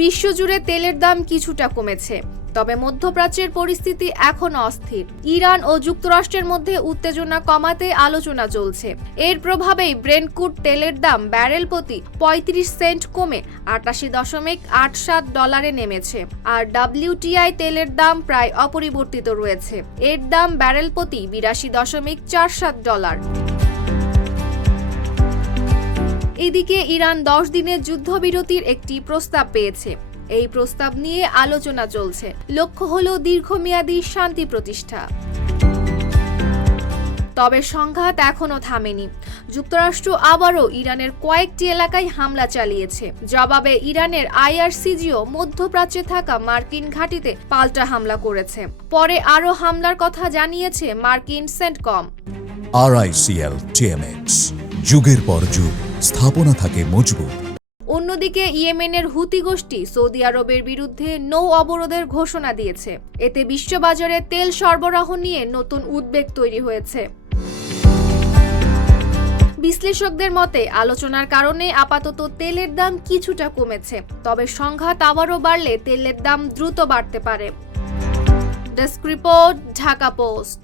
বিশ্বজুড়ে তেলের দাম কিছুটা কমেছে, তবে মধ্যপ্রাচ্যের পরিস্থিতি এখন অস্থির। ইরান ও যুক্তরাষ্ট্রের মধ্যে উত্তেজনা কমাতে আলোচনা চলছে। এর প্রভাবেই ব্রেন্ট ক্রুড তেলের দাম ব্যারেল প্রতি ৩৫ সেন্ট কমে $৮৮.৮৭ নেমেছে, আর WTI তেলের দাম প্রায় অপরিবর্তিত রয়েছে। এর দাম ব্যারেল প্রতি $৮২.৪৭। এদিকে ইরান 10 দিনের যুদ্ধবিরতির একটি প্রস্তাব পেয়েছে। এই প্রস্তাব নিয়ে আলোচনা চলছে। লক্ষ্য হলো দীর্ঘমেয়াদী শান্তি প্রতিষ্ঠা। তবে সংঘাত এখনো থামেনি। যুক্তরাষ্ট্র আবারও ইরানের কয়েকটি এলাকায় হামলা চালিয়েছে। জবাবে ইরানের IRCGও মধ্যপ্রাচ্যে থাকা মার্কিন ঘাঁটিতে পাল্টা হামলা করেছে। পরে আরও হামলার কথা জানিয়েছে মার্কিন সেন্টকম। RICL TMX, যুগের পর যুগ স্থাপনা থাকে মজবুত। অন্যদিকে ইয়েমেনের হুতি গোষ্ঠী সৌদি আরবের বিরুদ্ধে নৌ অবরোধের ঘোষণা দিয়েছে। এতে বিশ্ববাজারে তেল সরবরাহ নিয়ে নতুন উদ্বেগ তৈরি হয়েছে। বিশ্লেষকদের মতে আলোচনার কারণে আপাতত তেলের দাম কিছুটা কমেছে, তবে সংঘাত আবারও বাড়লে তেলের দাম দ্রুত বাড়তে পারে। Desk report, Dhaka post.